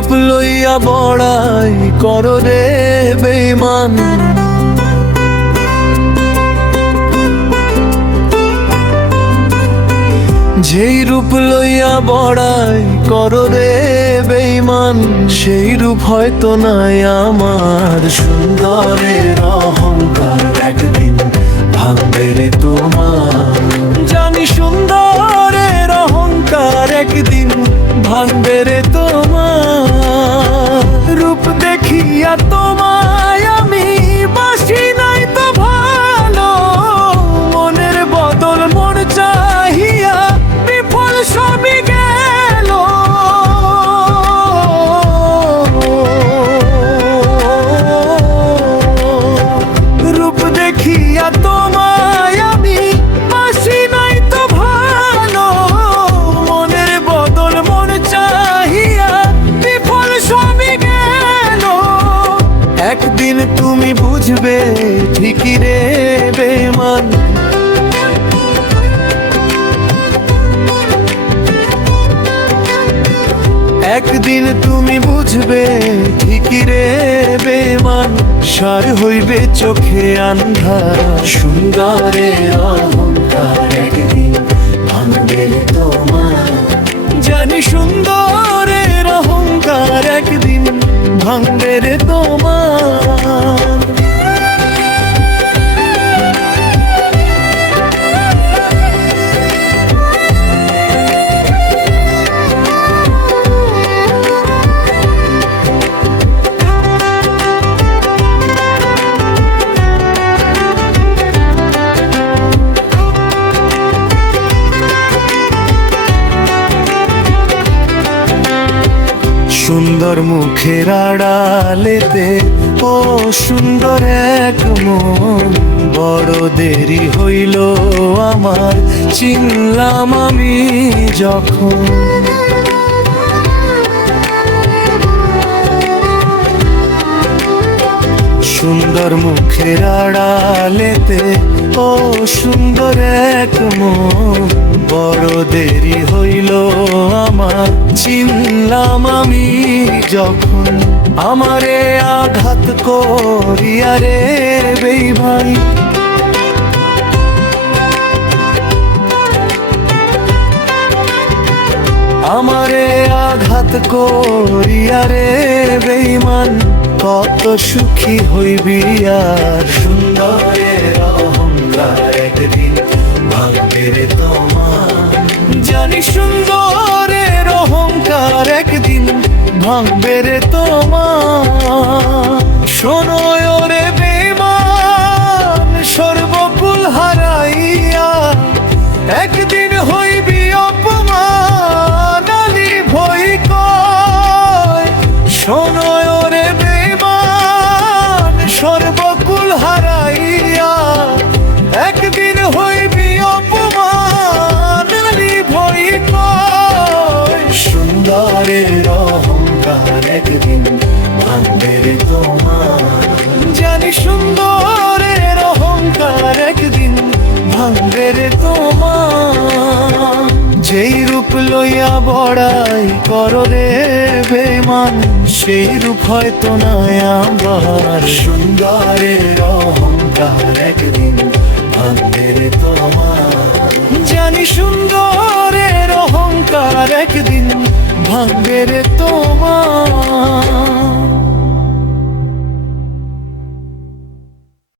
রূপ লইয়া বড়াই করো রে বেঈমান। যেই রূপ লইয়া বড়াই করো রে বেঈমান, সেই রূপ হয়তো নাই আমার। সুন্দরের অহংকার একদিন ভাঙবে রে তোমার। জানি সুন্দরের অহংকার একদিন ভাঙবে রে তোমার। রূপ দেখিয়া তোমায় আমি বাসি নাই তো ভালো, মনের বদল মন চাহিয়া বিফল সবই গেল। রূপ দেখিয়া তোমায় আমি বাসি নাই তো ভালো, মনের বদল মন চাহিয়া বিফল সবই গেল। একদিন তুমি বুঝবে ঠিকই রে বেঈমান। একদিন তুমি বুঝবে ঠিকই রে বেঈমান, সার হইবে চোখে আন্ধার। সুন্দরের অহংকার একদিন ভাঙবে রে তোমার। জানি সুন্দরের অহংকার একদিন ভাঙবে রে তোমার। সুন্দর মুখের আড়ালেতে ও সুন্দর এক মন, বড় দেরি হইল আমার চিনলাম আমি যখন। সুন্দর মুখের আড়ালেতে ও সুন্দর এক মন, বড় দেরি হইল আমার চিনলাম আমি যখন। আমারে আঘাত করিয়া রে বেঈমান, আমারে আঘাত করিয়া রে বেঈমান, কত সুখী হইবি আর। সুন্দরের অহংকার একদিন ভাঙবে রে তোমার। জানি সুন্দরের অহংকার একদিন ভাঙবে রে তোমার। শোনো রে বেঈমান, সর্বকুল হারাইয়া একদিন হইবি অপমান, আলী ভয় কয়। শোনো রে বেঈমান, সর্বকুল হারাইয়া একদিন হইবি অপমান, আলী ভয় কয়। সুন্দরের অহংকার একদিন ভাঙবে রে তোমার। জানি সুন্দরের অহংকার একদিন ভাঙবে রে তোমার। যেই রূপ লইয়া বড়াই করো রে বেঈমান, সেই রূপ হয়তো নয় আমার। সুন্দরের অহংকার একদিন ভাঙবে রে তোমার। জানি সুন্দরের অহংকার একদিন ভাঙবে রে তোমার।